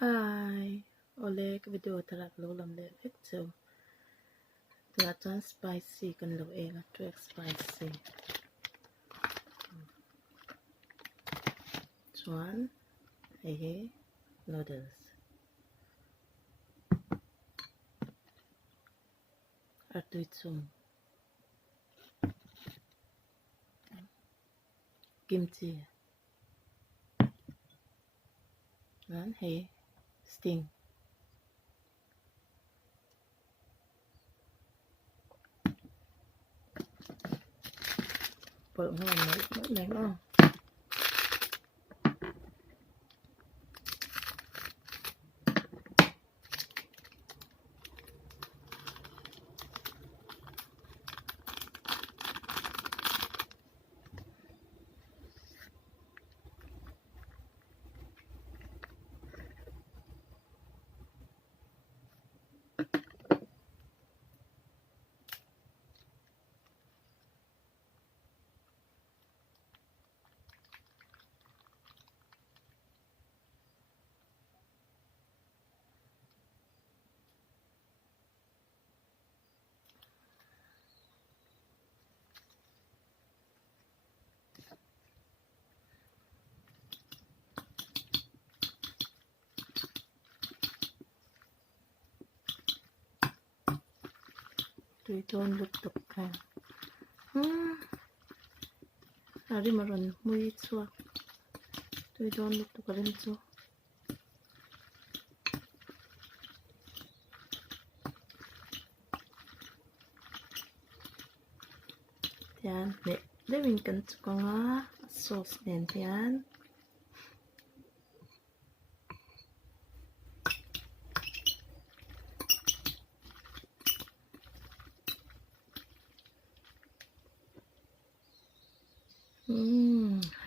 Hi, Oleg video tarak lo lam le phép chiều tua chan spicy kan lo e la tuek spicy chuan he noodles tui chum kimchi chuan he sting bol ngon mấy ngon tui don luk tuk ka ari maron mui chua tui don luk tuk rin chu tian le lewin kan chu kanga sauce nen tian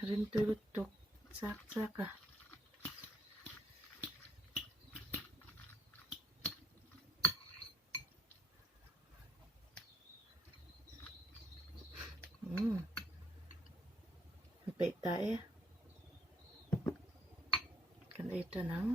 rin tui luk tuk chak chak à bị tại kan e ta nang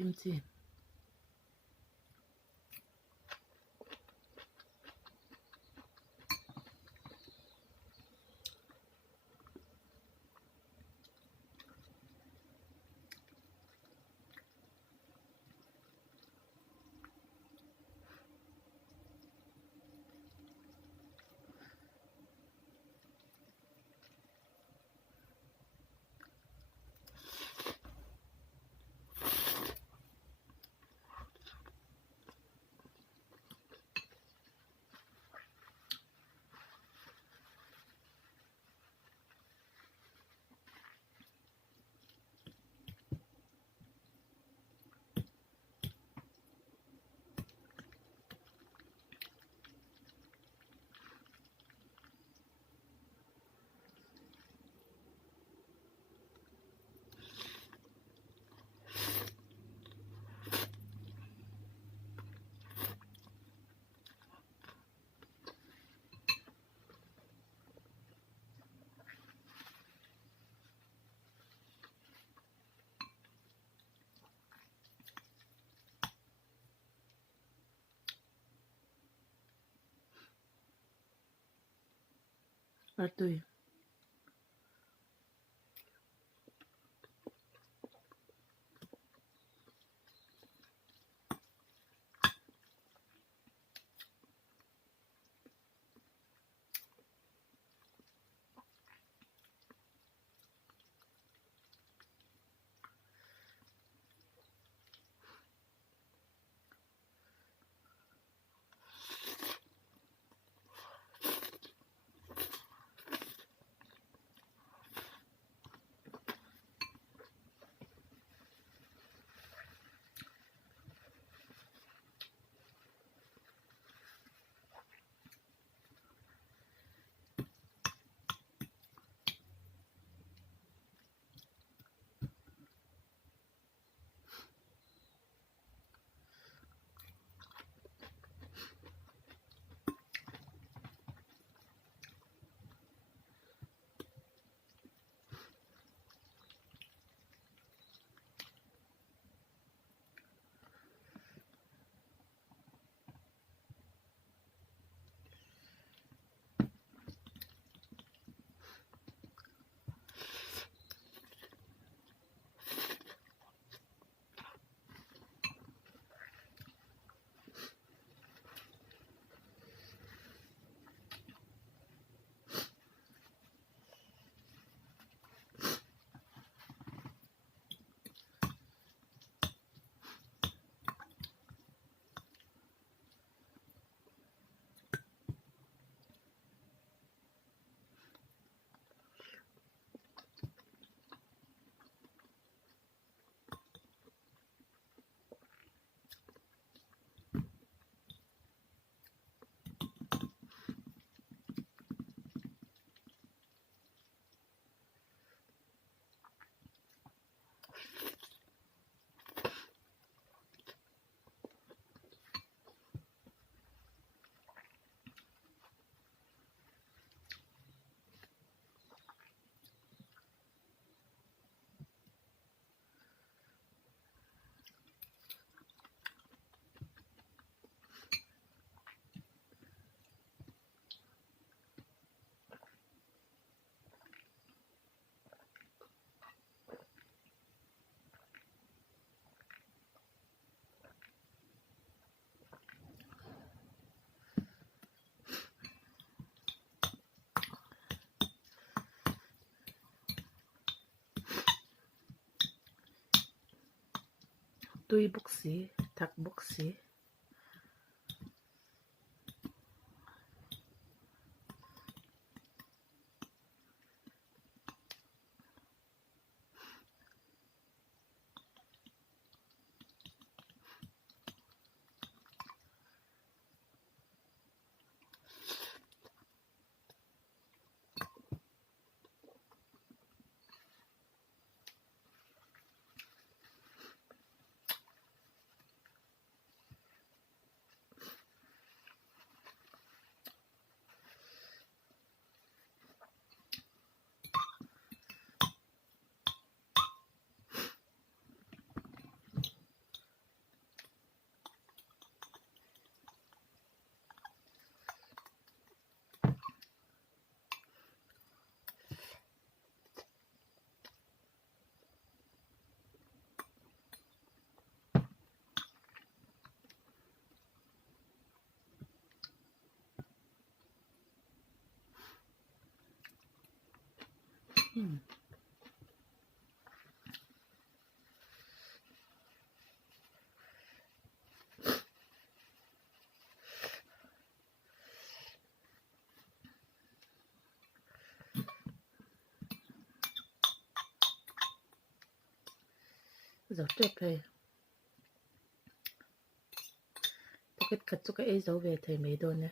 kimchi tui tui bốc xí thạc bốc xí dấu trượt thầy tôi kết cật cho cái dấu về thầy mấy đồn nhé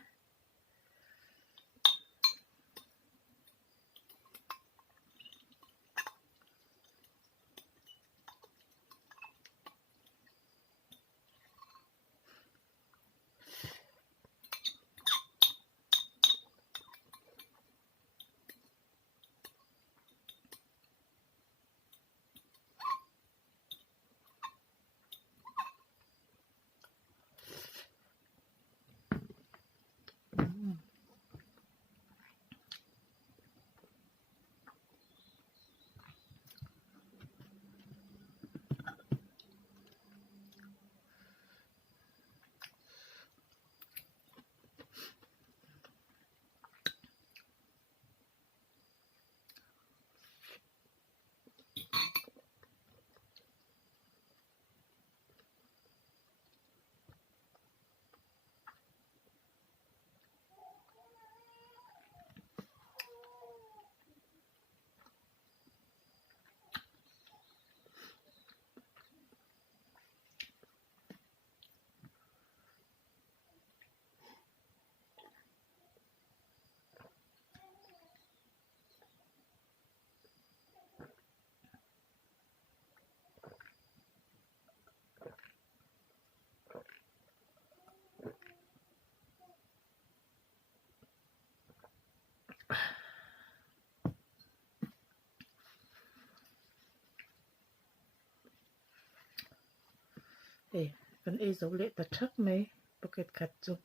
Hey, kan dấu lệ ta chắc mấy pocket cắt cho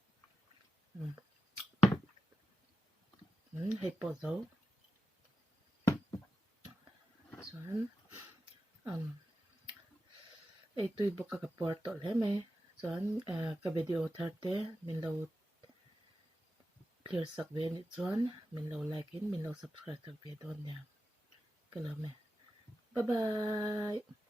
hay bỏ dấu chuan ấy tôi bốc cái port tổ lẽ mấy chuan cái video thar te mình lâu clear sak về ni chuan mình lâu like in mình lâu subscribe tak về đón nha cái là mẹ bye bye